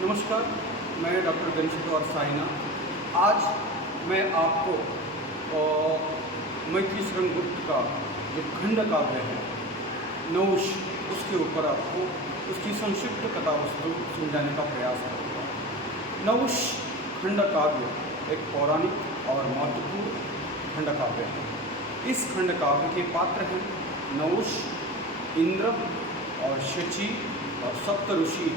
नमस्कार, मैं डॉक्टर गणेश साईनाथ। आज मैं आपको मैत्री शरण गुप्त का जो खंड काव्य है नहुष, उसके ऊपर आपको उसकी संक्षिप्त कथा वस्तु समझाने का प्रयास करूँगा। नहुष खंड काव्य एक पौराणिक और महत्वपूर्ण खंड काव्य है। इस खंड काव्य के पात्र हैं नहुष, इंद्र और शची और सप्त ऋषि।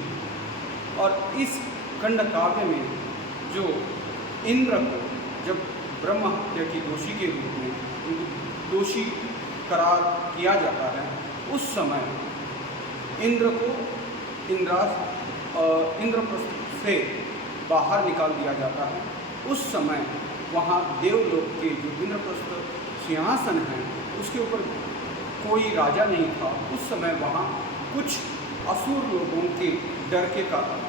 और इस खंड काव्य में जो इंद्र को जब ब्रह्म हत्या की दोषी के रूप में उनको दोषी करार किया जाता है, उस समय इंद्र को इंद्रप्रस्थ से बाहर निकाल दिया जाता है। उस समय वहाँ देवलोक के जो इंद्रप्रस्थ सिंहासन है उसके ऊपर कोई राजा नहीं था। उस समय वहाँ कुछ असुर लोगों के डर के कारण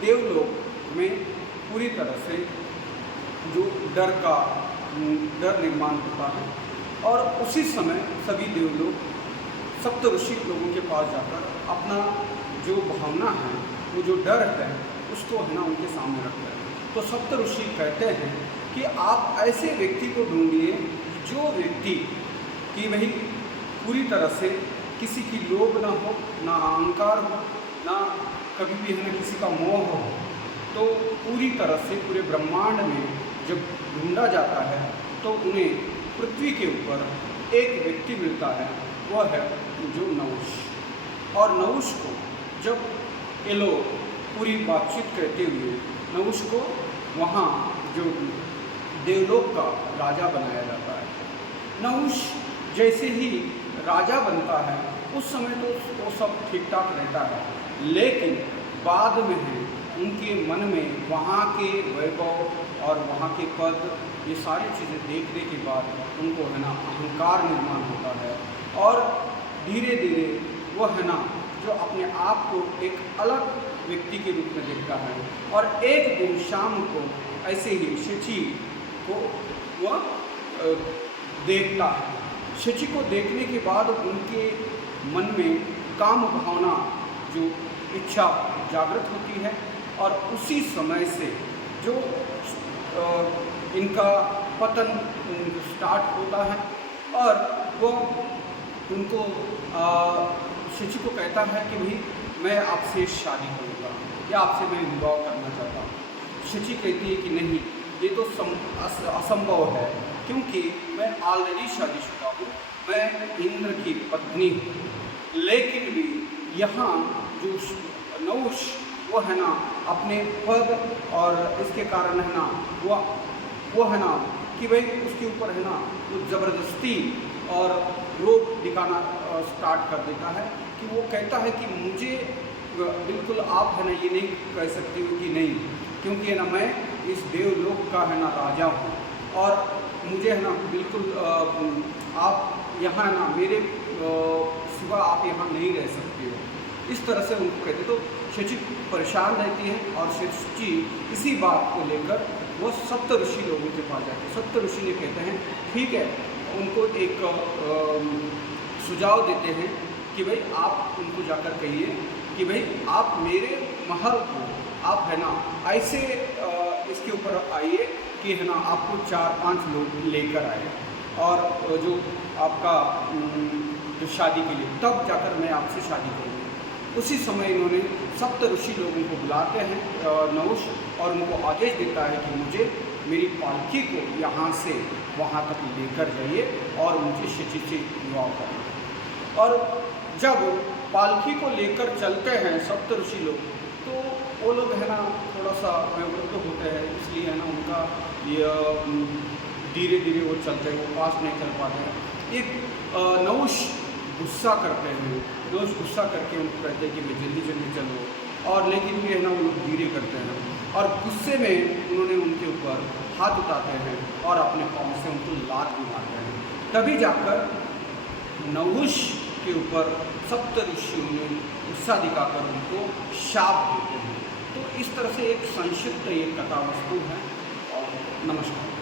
देवलोक में पूरी तरह से जो डर निर्माण होता है। और उसी समय सभी देवलोक सप्त ऋषि लोगों के पास जाकर अपना जो भावना है, वो जो डर है, उसको है ना उनके सामने रखते हैं। तो सप्त ऋषि कहते हैं कि आप ऐसे व्यक्ति को ढूंढिए जो व्यक्ति कि वही पूरी तरह से किसी की लोभ ना हो, ना अहंकार हो, ना कभी भी है ना किसी का मोह हो। तो पूरी तरह से पूरे ब्रह्मांड में जब ढूंढा जाता है तो उन्हें पृथ्वी के ऊपर एक व्यक्ति मिलता है, वह है जो नहुष। और नहुष को जब ये लोग पूरी बातचीत करते हुए नहुष को वहाँ जो देवलोक का राजा बनाया जाता है। नहुष जैसे ही राजा बनता है उस समय तो वो सब ठीक ठाक रहता है, लेकिन बाद में है उनके मन में वहाँ के वैभव और वहाँ के पद, ये सारी चीज़ें देखने के बाद उनको है ना अहंकार निर्माण होता है। और धीरे धीरे वह है ना जो अपने आप को एक अलग व्यक्ति के रूप में देखता है। और एक दिन शाम को ऐसे ही शची को वह देखता है। शची को देखने के बाद उनके मन में काम भावना जो इच्छा जागृत होती है। और उसी समय से जो इनका पतन स्टार्ट होता है। और वो उनको शची को कहता है कि भाई मैं आपसे शादी करूँगा या आपसे मैं विवाह करना चाहता हूँ। शची कहती है कि नहीं, ये तो असंभव है, क्योंकि मैं ऑलरेडी शादीशुदा हूँ, मैं इंद्र की पत्नी हूँ। लेकिन भी यहाँ जो नहुष वो है ना अपने पद और इसके कारण है ना वो है ना कि भाई उसके ऊपर है ना वो ज़बरदस्ती और रोक दिखाना स्टार्ट कर देता है। कि वो कहता है कि मुझे बिल्कुल आप है ना ये नहीं कह सकते हो कि नहीं, क्योंकि है ना मैं इस देवलोक का है ना राजा हूँ और मुझे है ना बिल्कुल आप यहाँ ना मेरे सिवा आप यहाँ नहीं रह सकते हो। इस तरह से उनको कहते। तो शची परेशान रहती है और शची इसी बात को लेकर वो सप्त ऋषि लोगों के पास जाते हैं। सप्त ऋषि ने कहते हैं ठीक है, उनको एक सुझाव देते हैं कि भाई आप उनको जाकर कहिए कि भाई आप मेरे महल को आप है ना ऐसे इसके ऊपर आइए कि है ना आपको 4-5 लोग लेकर आए और जो आपका जो शादी के लिए, तब जाकर मैं आपसे शादी करूँगी। उसी समय इन्होंने सप्त ऋषि लोगों को बुलाते हैं नहुष और उनको आदेश देता है कि मुझे मेरी पालकी को यहाँ से वहाँ तक लेकर जाइए और मुझे शची से विवाह करना। और जब पालकी को लेकर चलते हैं सप्त ऋषि लोग, तो वो लोग है ना थोड़ा सा वयोवृद्ध होते हैं, इसलिए है ना उनका ये धीरे धीरे वो चलते हैं, वो पास नहीं कर पाते हैं। एक नहुष गुस्सा करते हैं, नहुष गुस्सा करके उनको कहते हैं कि मैं जल्दी जल्दी चलो, और लेकिन भी है ना वो लोग धीरे करते हैं और गुस्से में उन्होंने उनके ऊपर हाथ उठाते हैं और अपने पाँव से उनको लात भी मारते हैं। तभी जाकर नहुष के ऊपर सप्त ऋषियों ने गुस्सा दिखाकर उनको शाप देते हैं। तो इस तरह से एक संक्षिप्त ये कथा वस्तु है। और नमस्कार।